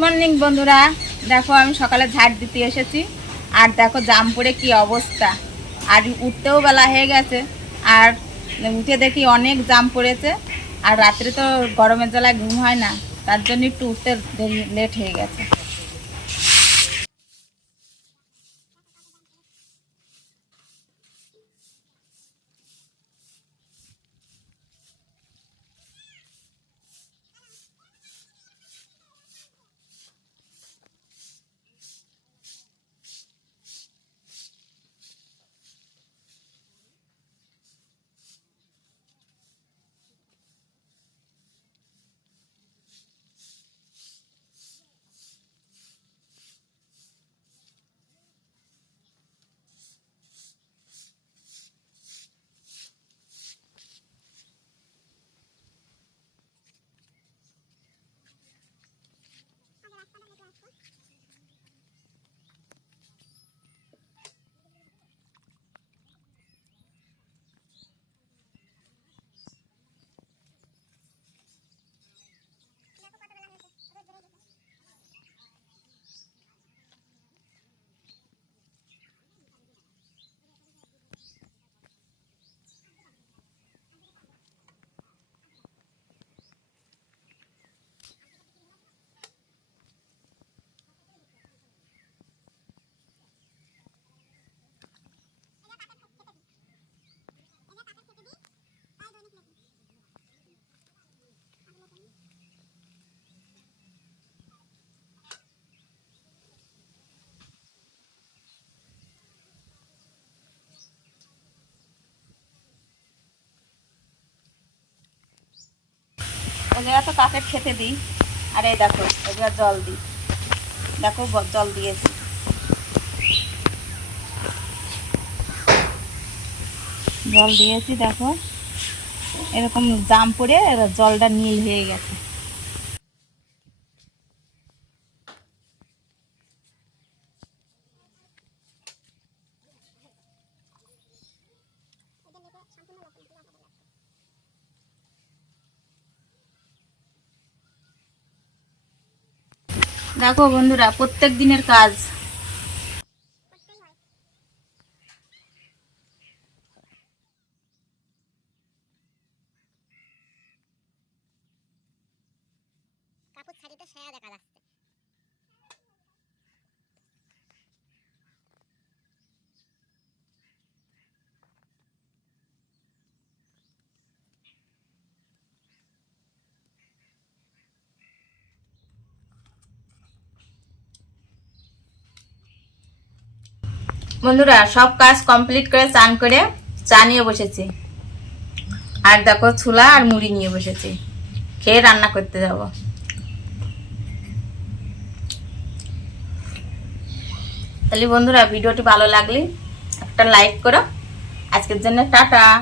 Morning বন্ধুরা। দেখো, আমি সকালে ঝাড় দিতে এসেছি। আর দেখো জাম পড়ে কি অবস্থা। আর উঠতেও বেলা হয়ে গেছে। আর উঠে দেখি অনেক জাম পড়েছে। আর রাত্রে তো গরমের জ্বালায় ঘুম হয় না। তার জন্য একটু উঠতে লেট হয়ে গেছে। জায়গা তো কাকের খেতে দিই? আরে দেখো, এগুলো জল দিই। দেখো জল দিয়েছি। জল দিয়েছি, দেখো। এরকম জাম পড়ে, এবার জলটা নীল হয়ে গেছে। দেখো বন্ধুরা প্রত্যেক দিনের কাজ। দেখা যাচ্ছে। বন্ধুরা, সব কাজ কমপ্লিট করে চান করে চা নিয়ে বসেছি। আর দেখো ছোলা আর মুড়ি নিয়ে বসেছি। খেয়ে রান্না করতে যাব। তাহলে বন্ধুরা, ভিডিওটি ভালো লাগলে একটা লাইক করো। আজকের জন্য টাটা।